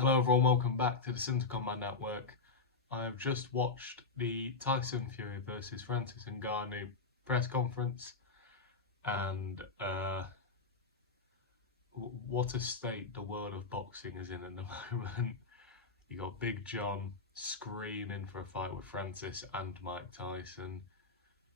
Hello everyone, welcome back to the Cinta Combat Network. I have just watched the Tyson Fury versus Francis Ngannou press conference, and what a state the world of boxing is in the moment. You got Big John screaming for a fight with Francis and Mike Tyson.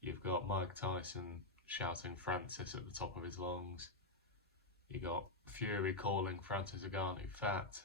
You've got Mike Tyson shouting Francis at the top of his lungs. You got Fury calling Francis Ngannou fat.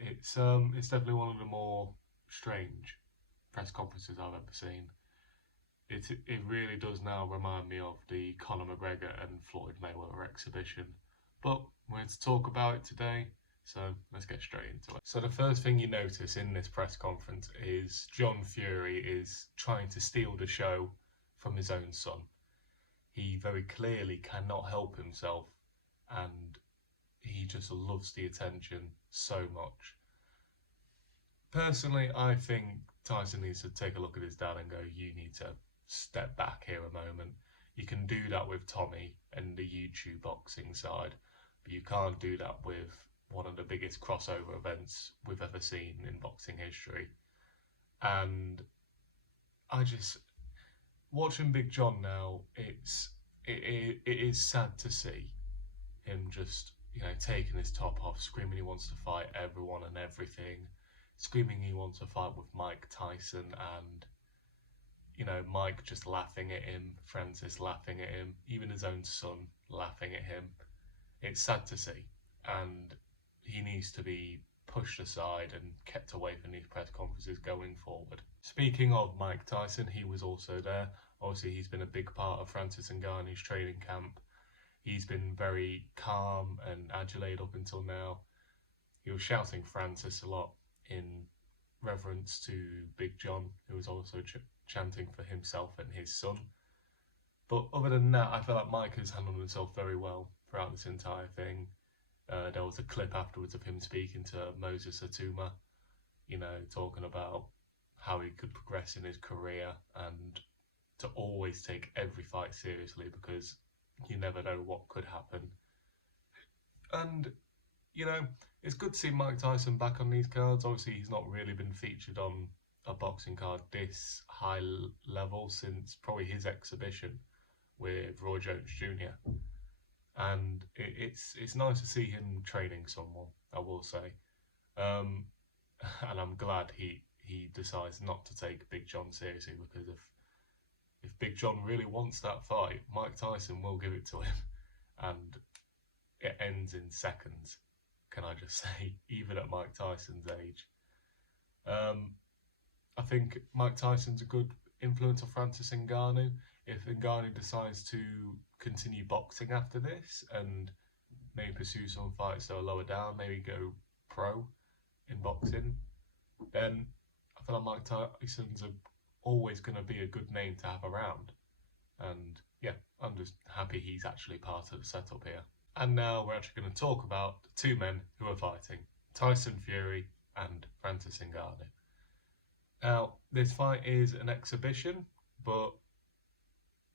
It's definitely one of the more strange press conferences I've ever seen. It really does now remind me of the Conor McGregor and Floyd Mayweather exhibition. But we're here to talk about it today, so let's get straight into it. So the first thing you notice in this press conference is John Fury is trying to steal the show from his own son. He very clearly cannot help himself, and he just loves the attention so much. Personally, I think Tyson needs to take a look at his dad and go, you need to step back here a moment. You can do that with Tommy and the YouTube boxing side, but you can't do that with one of the biggest crossover events we've ever seen in boxing history. And I just, watching Big John now, it is sad to see him just, taking his top off, screaming he wants to fight everyone and everything, screaming he wants to fight with Mike Tyson, and Mike just laughing at him, Francis laughing at him, even his own son laughing at him. It's sad to see, and he needs to be pushed aside and kept away from these press conferences going forward. Speaking of Mike Tyson, he was also there. Obviously, he's been a big part of Francis Ngannou's training camp. He's been very calm and agile up until now. He was shouting Francis a lot in reverence to Big John, who was also chanting for himself and his son. But other than that, I feel like Mike has handled himself very well throughout this entire thing. There was a clip afterwards of him speaking to Moses Atuma, talking about how he could progress in his career and to always take every fight seriously because you never know what could happen. And, it's good to see Mike Tyson back on these cards. Obviously, he's not really been featured on a boxing card this high level since probably his exhibition with Roy Jones Jr. And it's nice to see him training someone, I will say. And I'm glad he decides not to take Big John seriously, because if Big John really wants that fight, Mike Tyson will give it to him, and it ends in seconds, can I just say, even at Mike Tyson's age. I think Mike Tyson's a good influence on Francis Ngannou. If Ngannou decides to continue boxing after this and maybe pursue some fights that are lower down, maybe go pro in boxing, then I feel like Mike Tyson's always going to be a good name to have around. And yeah, I'm just happy he's actually part of the setup here. And now we're actually going to talk about the two men who are fighting, Tyson Fury and Francis Ngannou. Now, this fight is an exhibition, but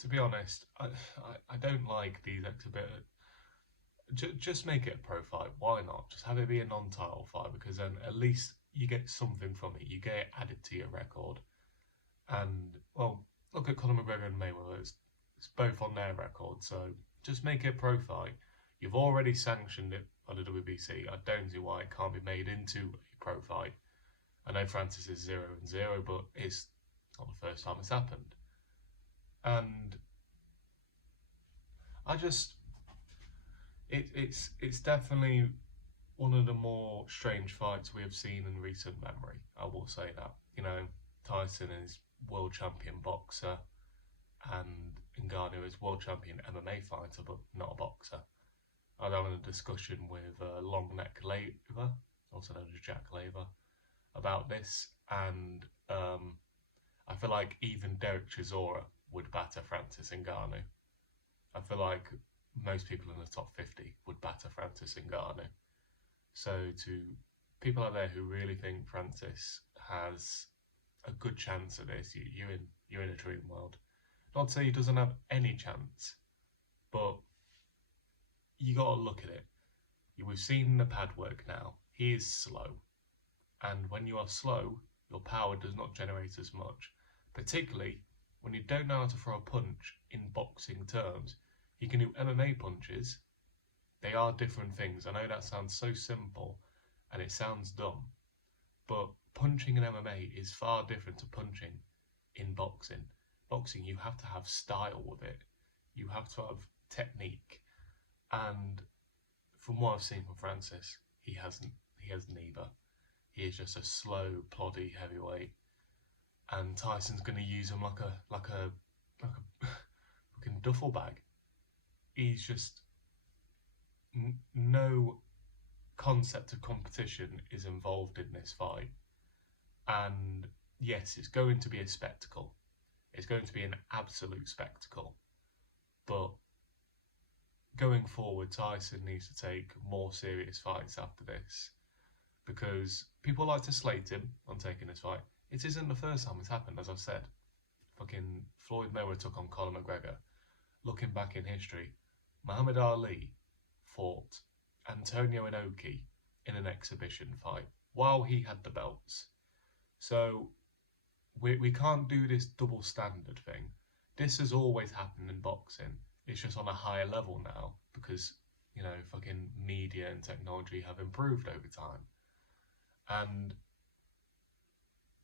to be honest, I don't like these exhibitions. Just make it a pro fight. Why not? Just have it be a non-title fight, because then at least you get something from it. You get it added to your record. And, well, look at Conor McGregor and Mayweather. It's both on their record, so just make it a pro fight. You've already sanctioned it by the WBC. I don't see why it can't be made into a pro fight. I know Francis is 0-0, but it's not the first time it's happened. And I just, it's definitely one of the more strange fights we have seen in recent memory. I will say that. Tyson is world champion boxer, and Ngannou is world champion MMA fighter, but not a boxer. I was having a discussion with Long Neck Laver, also known as Jack Laver, about this, and I feel like even Derek Chisora would batter Francis Ngannou. I feel like most people in the top 50 would batter Francis Ngannou. So to people out there who really think Francis has a good chance at this, you're in a dream world. Not to say he doesn't have any chance, but you got to look at it. We've seen the pad work now. he is slow. And when you are slow, your power does not generate as much. Particularly when you don't know how to throw a punch in boxing terms. You can do MMA punches. They are different things. I know that sounds so simple and it sounds dumb, but punching in MMA is far different to punching in boxing. Boxing, you have to have style with it. You have to have technique. And from what I've seen from Francis, he has neither. He is just a slow, ploddy heavyweight, and Tyson's going to use him like a fucking duffel bag. He's just no concept of competition is involved in this fight, and yes, it's going to be a spectacle. It's going to be an absolute spectacle, but going forward, Tyson needs to take more serious fights after this, because people like to slate him on taking this fight. It isn't the first time it's happened, as I've said. Fucking Floyd Mayweather took on Conor McGregor. Looking back in history, Muhammad Ali fought Antonio Inoki in an exhibition fight while he had the belts. So we can't do this double standard thing. This has always happened in boxing. It's just on a higher level now because, you know, fucking media and technology have improved over time. And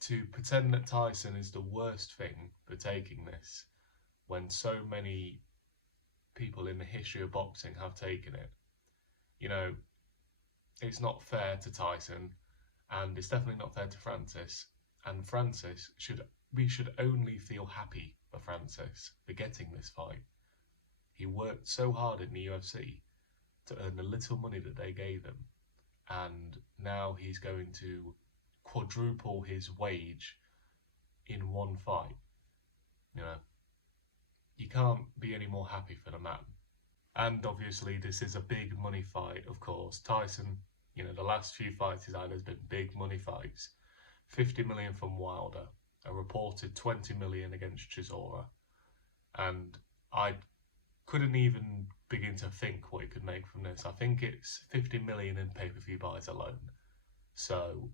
to pretend that Tyson is the worst thing for taking this when so many people in the history of boxing have taken it, you know, it's not fair to Tyson, and it's definitely not fair to Francis. And we should only feel happy for Francis for getting this fight. He worked so hard in the UFC to earn the little money that they gave him, and now he's going to quadruple his wage in one fight. You know, you can't be any more happy for the man. And obviously this is a big money fight, of course. Tyson, you know, the last few fights he's had has been big money fights. 50 million from Wilder, a reported 20 million against Chisora, and I couldn't even begin to think what he could make from this. I think it's 50 million in pay-per-view buys alone. So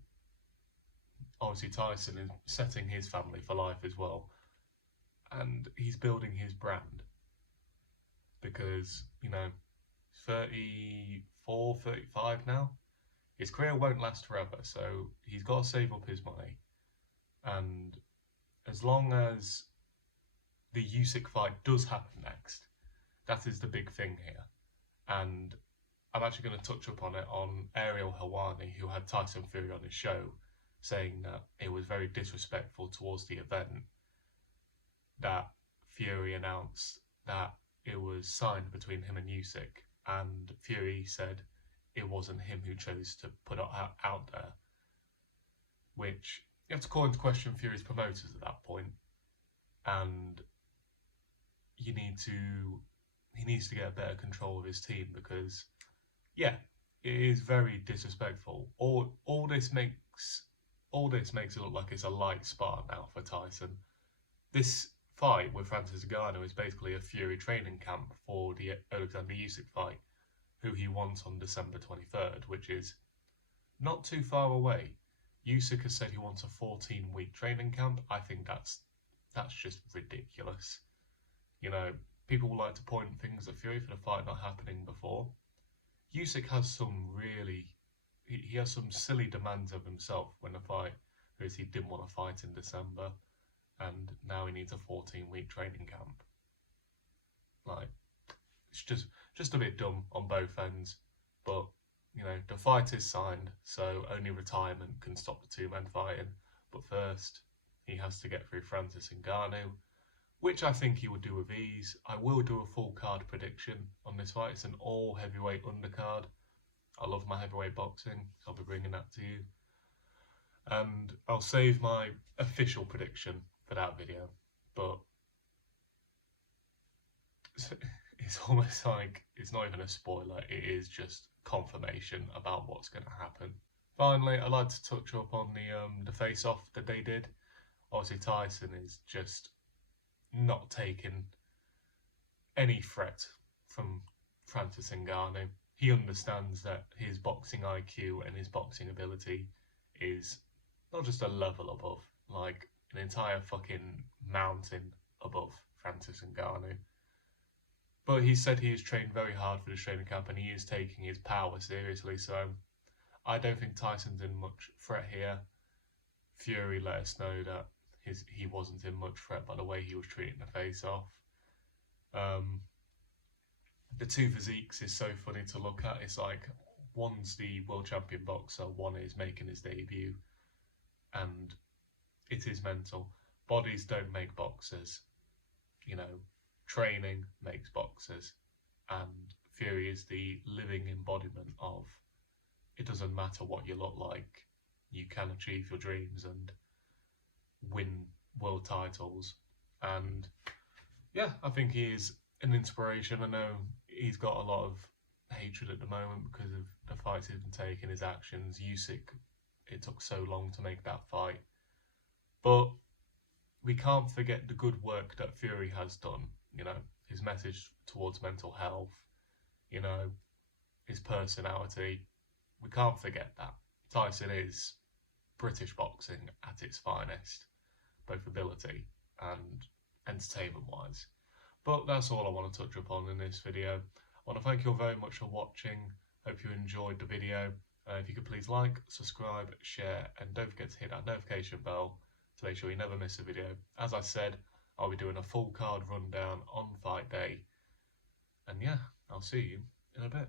obviously Tyson is setting his family for life as well, and he's building his brand because, you know, 34, 35 now. His career won't last forever, so he's got to save up his money. And as long as the Usyk fight does happen next, that is the big thing here. And I'm actually going to touch upon it on Ariel Helwani, who had Tyson Fury on his show, saying that it was very disrespectful towards the event that Fury announced that it was signed between him and Usyk, and Fury said it wasn't him who chose to put it out there, which you have to call into question Fury's promoters at that point, and he needs to get better control of his team, because yeah, it is very disrespectful. All this makes it look like it's a light spar now for Tyson. This fight with Francis Ngannou is basically a Fury training camp for the Alexander Usyk fight, who he wants on December 23rd, which is not too far away. Usyk has said he wants a 14-week training camp. I think that's just ridiculous. You know, people like to point fingers at Fury for the fight not happening before. Usyk has he has some silly demands of himself when the fight, because he didn't want to fight in December, and now he needs a 14-week training camp. Like, it's just a bit dumb on both ends, but you know, the fight is signed, so only retirement can stop the two men fighting. But first, he has to get through Francis Ngannou, which I think he would do with ease. I will do a full card prediction on this fight. It's an all heavyweight undercard. I love my heavyweight boxing, so I'll be bringing that to you. And I'll save my official prediction for that video, but it's almost like it's not even a spoiler, it is just confirmation about what's going to happen. Finally, I'd like to touch up on the face-off that they did. Obviously, Tyson is just not taking any threat from Francis Ngannou. he understands that his boxing IQ and his boxing ability is not just a level above, like an entire fucking mountain above Francis Ngannou. But he said he has trained very hard for this training camp and he is taking his power seriously, so I don't think Tyson's in much threat here. Fury let us know that he wasn't in much threat by the way he was treating the face-off. The two physiques is so funny to look at. It's like one's the world champion boxer, one is making his debut, and it is mental. Bodies don't make boxers, you know, training makes boxers, and Fury is the living embodiment of it doesn't matter what you look like, you can achieve your dreams and win world titles. And yeah, I think he is an inspiration. I know he's got a lot of hatred at the moment because of the fights he's been taking, his actions. Usyk, it took so long to make that fight. But we can't forget the good work that Fury has done. You know, his message towards mental health, you know, his personality. We can't forget that. Tyson is British boxing at its finest, both ability and entertainment-wise. But that's all I want to touch upon in this video. I want to thank you all very much for watching. Hope you enjoyed the video. If you could please like, subscribe, share, and don't forget to hit that notification bell to make sure you never miss a video. As I said, I'll be doing a full card rundown on fight day. And yeah, I'll see you in a bit.